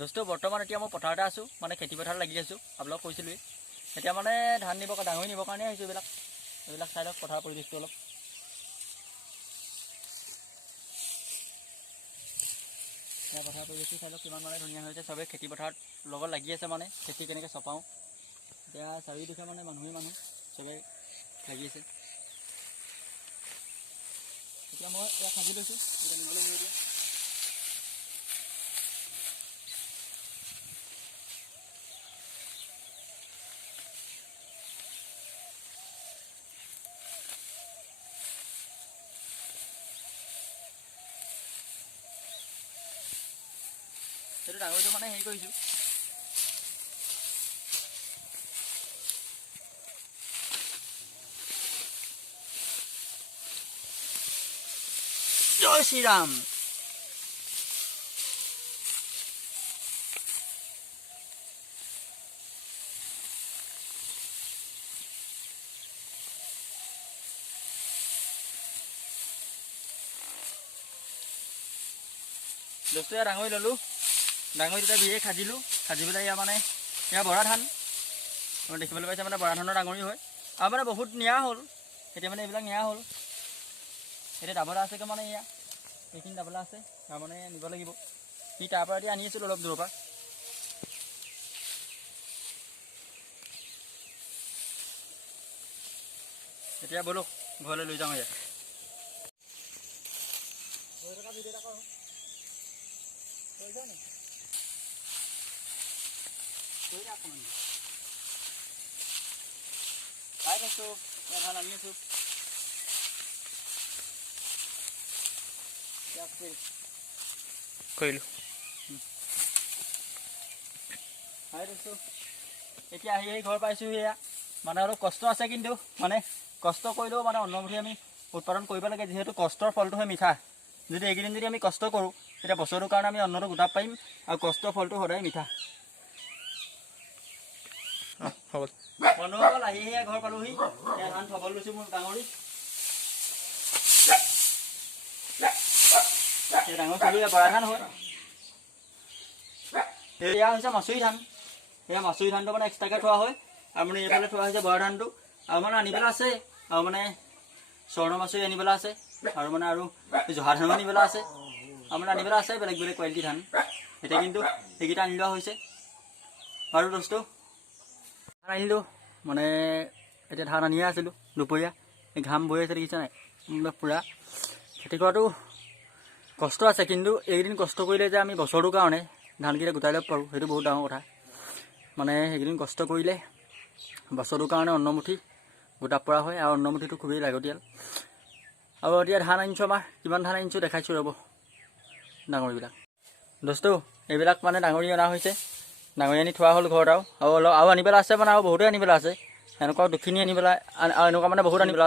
দোস্ত বৰ্তমান এতিয়া মই পথাৰতে আছোঁ, মানে খেতি পথাৰত লাগি আছোঁ। আপোনালোকক কৈছিলোঁৱেই এতিয়া মানে ধান নিবৰ ডাঙৰি নিবৰ কাৰণে আহিছোঁ। এইবিলাক চাই লওক পথাৰৰ পৰিৱেশটো অলপ। পথাৰৰ পৰিৱেশটো চাই লওক কিমান মানে ধুনীয়া হৈছে। চবেই খেতি পথাৰত লগত লাগি আছে, মানে খেতি কেনেকৈ চপাওঁ। এতিয়া চাৰিওদিশে মানে মানুহ চবেই লাগি আছে। এতিয়া মই ইয়াত সাজি লৈছোঁ, এতিয়া নিবলৈ গৈ এতিয়া সেইটো ডাঙৰটো মানে হেৰি কৰিছোঁ। জয় শ্ৰীৰাম। দোস্ত ইয়াত ডাঙৰি ল'লোঁ, ডাঙৰি দুটা বিয়ে খাজিলোঁ, খাজি পেলাই ইয়াৰ মানে এয়া বৰা ধান দেখিবলৈ পাইছে। মানে বৰা ধানৰ ডাঙৰি হয় আৰু মানে বহুত নিয়া হ'ল। এতিয়া মানে এইবিলাক নিয়া হ'ল। এতিয়া দাবলা আছেগৈ, মানে এয়া এইখিনি দাবলা আছে, তাৰমানে নিব লাগিব। সি তাৰ পৰা এতিয়া আনি আছিলোঁ অলপ দূৰৰ পৰা। এতিয়া ব'লক ঘৰলৈ লৈ যাওঁ। ইয়াত খাই আছোঁ, ধান আনি আছোঁ। কৰিলোঁ খাই আছোঁ। এতিয়া আহি ঘৰ পাইছোঁ। এয়া মানে অলপ কষ্ট আছে, কিন্তু মানে কষ্ট কৰিলেও মানে অন্নমুঠি আমি উৎপাদন কৰিব লাগে। যিহেতু কষ্টৰ ফলটোহে মিঠা। যদি এইকেইদিন যদি আমি কষ্ট কৰোঁ, তেতিয়া বছৰটোৰ কাৰণে আমি অন্নটো গোটাব পাৰিম, আৰু কষ্টৰ ফলটো সদায় মিঠা। বন্ধুসকল আহি ঘৰ পালোহি। এতিয়া ধান থ'ব লৈছোঁ মোৰ ডাঙৰি। ডাঙৰ থ'লোঁ, বৰা ধান হয়। এয়া হৈছে মাচুৰি ধান। এয়া মাচুৰি ধানটো মানে এক্সট্ৰাকৈ থোৱা হয়, আৰু মানে এইফালে থোৱা হৈছে বৰা ধানটো। আৰু মানে আনিবলৈ আছে, আৰু মানে স্বৰ্ণ মাচুৰি আনিবলৈ আছে, আৰু মানে আৰু জহা ধানো আনিবলৈ আছে, আৰু মানে আনিবলৈ আছে বেলেগ বেলেগ কোৱালিটি ধান। এতিয়া কিন্তু সেইকেইটা আনি লোৱা হৈছে। আৰু দোস্ত ধান আনিলোঁ, মানে এতিয়া ধান আনিয়ে আছিলোঁ দুপৰীয়া। এই ঘাম বৈ আছে, দেখিছা নাই? পূৰা খেতি কৰাটো কষ্ট আছে, কিন্তু এইকেইদিন কষ্ট কৰিলে যে আমি বছৰটোৰ কাৰণে ধানকেইটা গোটাই ল'ব পাৰোঁ, সেইটো বহুত ডাঙৰ কথা। মানে সেইকেইদিন কষ্ট কৰিলে বছৰটোৰ কাৰণে অন্নমুঠি গোটাব পৰা হয়, আৰু অন্নমুঠিটো খুবেই লাগতিয়াল। আৰু এতিয়া ধান আনিছোঁ, আমাৰ কিমান ধান আনিছোঁ দেখাইছোঁ ৰ'ব। ডাঙৰিবিলাক দোস্ত, এইবিলাক মানে ডাঙৰি অনা হৈছে। ডাঙৰি আনি থোৱা হ'ল ঘৰত, আৰু আনিবলৈ আছে, মানে আৰু বহুতেই আনিবলৈ আছে। এনেকুৱা দুখিনি আনিবলৈ, এনেকুৱা মানে বহুত আনিবলৈ আছে।